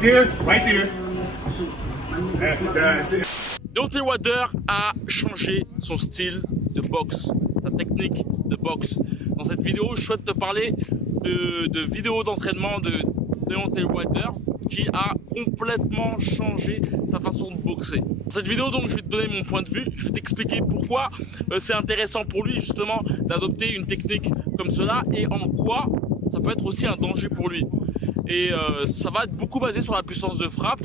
Right there, right there. That's it. Deontay Wilder a changé son style de boxe, sa technique de boxe. Dans cette vidéo, je souhaite te parler de vidéos d'entraînement de Deontay Wilder qui a complètement changé sa façon de boxer. Dans cette vidéo, donc, je vais te donner mon point de vue, je vais t'expliquer pourquoi c'est intéressant pour lui justement d'adopter une technique comme cela et en quoi ça peut être aussi un danger pour lui. Et ça va être beaucoup basé sur la puissance de frappe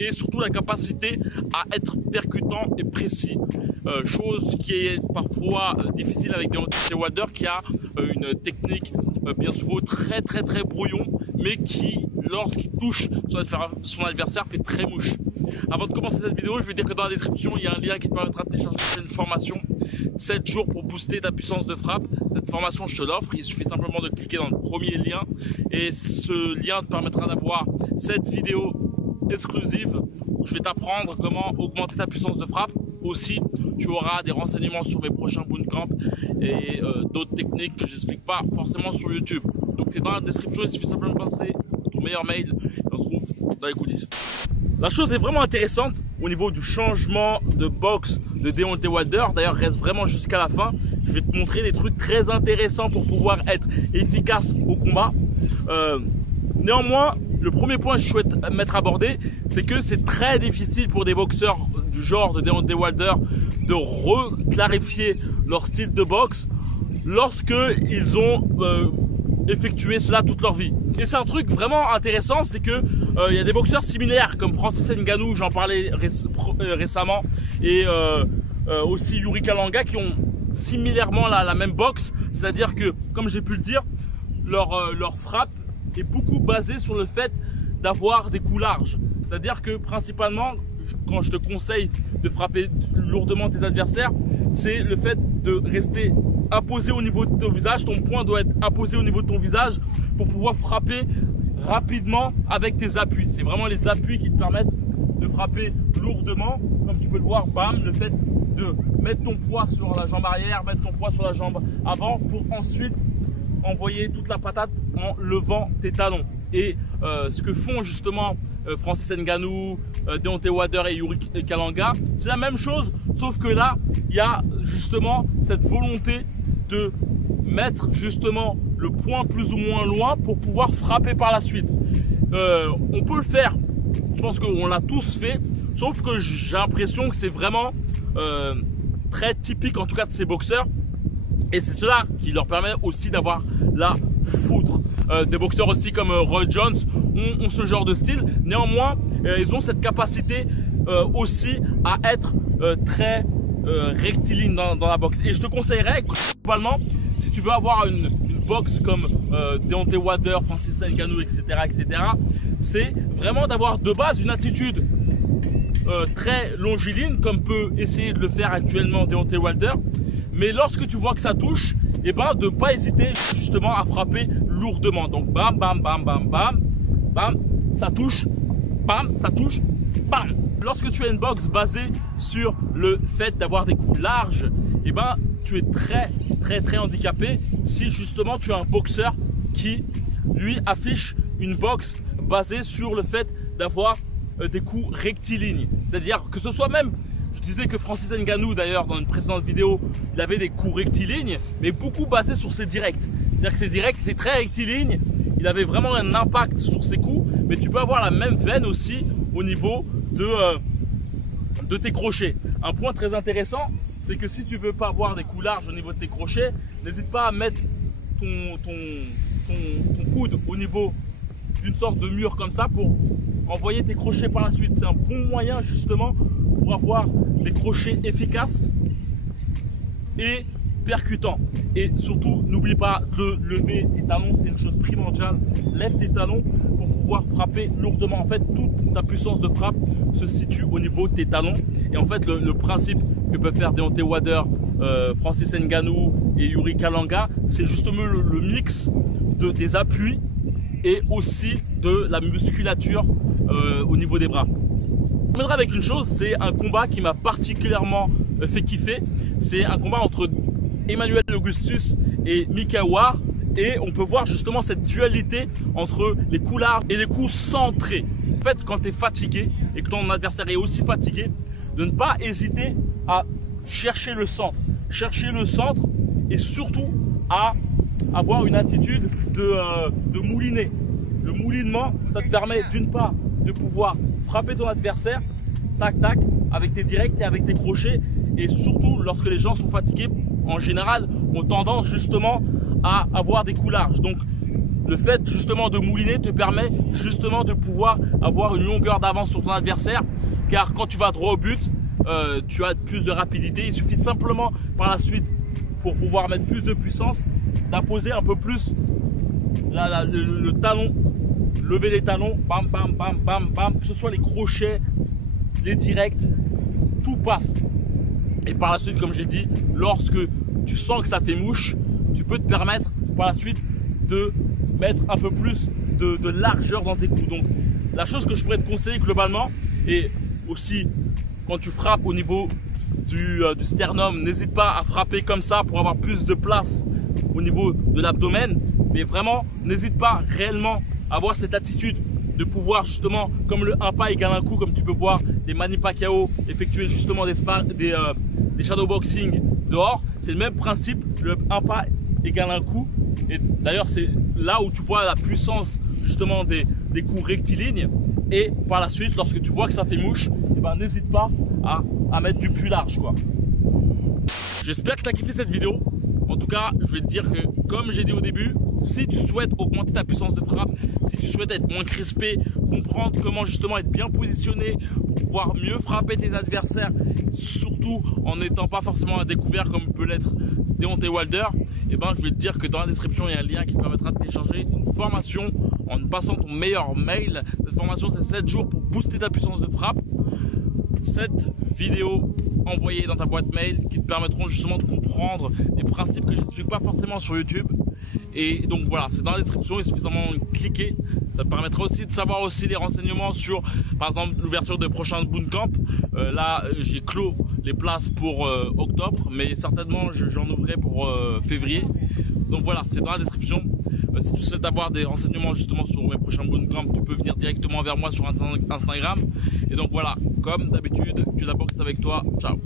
et surtout la capacité à être percutant et précis. Chose qui est parfois difficile avec Deontay Wilder qui a une technique bien souvent très brouillon, mais qui, lorsqu'il touche son adversaire, fait très mouche. Avant de commencer cette vidéo, je vais dire que dans la description, il y a un lien qui te permettra de télécharger une formation 7 jours pour booster ta puissance de frappe. Cette formation, je te l'offre. Il suffit simplement de cliquer dans le premier lien et ce lien te permettra d'avoir cette vidéo exclusive où je vais t'apprendre comment augmenter ta puissance de frappe. Aussi, tu auras des renseignements sur mes prochains bootcamps et d'autres techniques que j'explique pas forcément sur YouTube. Donc c'est dans la description, il suffit simplement de passer ton meilleur mail et on se retrouve dans les coulisses. La chose est vraiment intéressante au niveau du changement de boxe de Deontay Wilder. D'ailleurs, reste vraiment jusqu'à la fin. Je vais te montrer des trucs très intéressants pour pouvoir être efficace au combat. Néanmoins, le premier point que je souhaite mettre abordé, c'est que c'est très difficile pour des boxeurs du genre de Deontay Wilder de reclarifier leur style de boxe lorsque ils ont effectué cela toute leur vie. Et c'est un truc vraiment intéressant, c'est que il y a des boxeurs similaires comme Francis Ngannou, j'en parlais récemment, et aussi Yuri Kalanga qui ont similairement la même boxe, c'est-à-dire que, comme j'ai pu le dire, leur frappe est beaucoup basée sur le fait d'avoir des coups larges. C'est-à-dire que principalement, quand je te conseille de frapper lourdement tes adversaires, c'est le fait de rester apposé au niveau de ton visage. Ton poing doit être apposé au niveau de ton visage pour pouvoir frapper rapidement avec tes appuis. C'est vraiment les appuis qui te permettent de frapper lourdement. Comme tu peux le voir, bam, le fait de mettre ton poids sur la jambe arrière, mettre ton poids sur la jambe avant pour ensuite envoyer toute la patate en levant tes talons. Et ce que font justement Francis Ngannou, Deontay Wilder et Yuri Kalanga, c'est la même chose, sauf que là, il y a justement cette volonté de mettre justement le point plus ou moins loin pour pouvoir frapper par la suite. On peut le faire, je pense qu'on l'a tous fait, sauf que j'ai l'impression que c'est vraiment très typique en tout cas de ces boxeurs. Et c'est cela qui leur permet aussi d'avoir la foudre. Des boxeurs aussi comme Roy Jones ont ce genre de style. Néanmoins, ils ont cette capacité aussi à être très rectiligne dans la boxe. Et je te conseillerais, globalement, si tu veux avoir une boxe comme Deontay Wilder, Francis Ngannou, etc., c'est vraiment d'avoir de base une attitude très longiligne, comme peut essayer de le faire actuellement Deontay Wilder. Mais lorsque tu vois que ça touche, et ben de ne pas hésiter justement à frapper lourdement. Donc bam, bam, bam, bam, bam, bam, ça touche, bam, ça touche, bam. Lorsque tu as une boxe basée sur le fait d'avoir des coups larges, et ben tu es très handicapé si justement tu as un boxeur qui lui affiche une boxe basée sur le fait d'avoir des coups rectilignes. C'est-à-dire que ce soit même, je disais que Francis Ngannou d'ailleurs dans une précédente vidéo, il avait des coups rectilignes, mais beaucoup basés sur ses directs. C'est-à-dire que ses directs, c'est très rectiligne, il avait vraiment un impact sur ses coups, mais tu peux avoir la même veine aussi au niveau de tes crochets. Un point très intéressant, c'est que si tu veux pas avoir des coups larges au niveau de tes crochets, n'hésite pas à mettre ton coude au niveau d'une sorte de mur comme ça pour envoyer tes crochets par la suite. C'est un bon moyen justement pour avoir des crochets efficaces et percutants. Et surtout, n'oublie pas de lever tes talons, c'est une chose primordiale. Lève tes talons pour pouvoir frapper lourdement. En fait, toute ta puissance de frappe se situe au niveau de tes talons. Et en fait, le principe que peuvent faire Deontay Wilder, Francis Ngannou et Yuri Kalanga, c'est justement le mix des appuis et aussi de la musculature au niveau des bras. Je terminerai avec une chose, c'est un combat qui m'a particulièrement fait kiffer. C'est un combat entre Emmanuel Augustus et Mika War. Et on peut voir justement cette dualité entre les coups larges et les coups centrés. En fait, quand tu es fatigué et que ton adversaire est aussi fatigué, de ne pas hésiter à chercher le centre. Chercher le centre et surtout à avoir une attitude de mouliner. Le moulinement, ça te permet d'une part de pouvoir frapper ton adversaire, tac tac, avec tes directs et avec tes crochets. Et surtout, lorsque les gens sont fatigués, en général, ont tendance justement à avoir des coups larges. Donc, le fait justement de mouliner te permet justement de pouvoir avoir une longueur d'avance sur ton adversaire. Car quand tu vas droit au but, tu as plus de rapidité. Il suffit simplement par la suite, pour pouvoir mettre plus de puissance, d'apposer un peu plus le talon, lever les talons, bam, bam, bam, bam, bam, que ce soit les crochets, les directs, tout passe. Et par la suite, comme j'ai dit, lorsque tu sens que ça fait mouche, tu peux te permettre par la suite de mettre un peu plus de largeur dans tes coups. Donc, la chose que je pourrais te conseiller globalement, et aussi quand tu frappes au niveau du sternum, n'hésite pas à frapper comme ça pour avoir plus de place au niveau de l'abdomen. Mais vraiment, n'hésite pas réellement à avoir cette attitude de pouvoir justement, comme le 1 pas égale un coup, comme tu peux voir les Manny Pacquiao effectuer justement des shadowboxing dehors. C'est le même principe, le 1 pas égale un coup. Et d'ailleurs, c'est là où tu vois la puissance justement des coups rectilignes. Et par la suite, lorsque tu vois que ça fait mouche, eh ben, n'hésite pas à mettre du plus large, quoi. J'espère que tu as kiffé cette vidéo. En tout cas, je vais te dire que, comme j'ai dit au début, si tu souhaites augmenter ta puissance de frappe, si tu souhaites être moins crispé, comprendre comment justement être bien positionné pour pouvoir mieux frapper tes adversaires, surtout en n'étant pas forcément à découvert comme peut l'être Deontay Wilder, eh ben, je vais te dire que dans la description, il y a un lien qui te permettra de télécharger une formation en passant ton meilleur mail. Cette formation, c'est 7 jours pour booster ta puissance de frappe. 7 vidéos envoyées dans ta boîte mail qui te permettront justement de comprendre des principes que je n'explique pas forcément sur YouTube. Et donc voilà, c'est dans la description, il suffit suffisamment de cliquer. Ça te permettra aussi de savoir aussi les renseignements sur, par exemple, l'ouverture de prochains bootcamp. Là, j'ai clos les places pour octobre, mais certainement j'en ouvrirai pour février. Donc voilà, c'est dans la description. Si tu souhaites avoir des renseignements justement sur mes prochains bootcamps, tu peux venir directement vers moi sur Instagram. Et donc voilà, comme d'habitude, que la boxe avec toi. Ciao.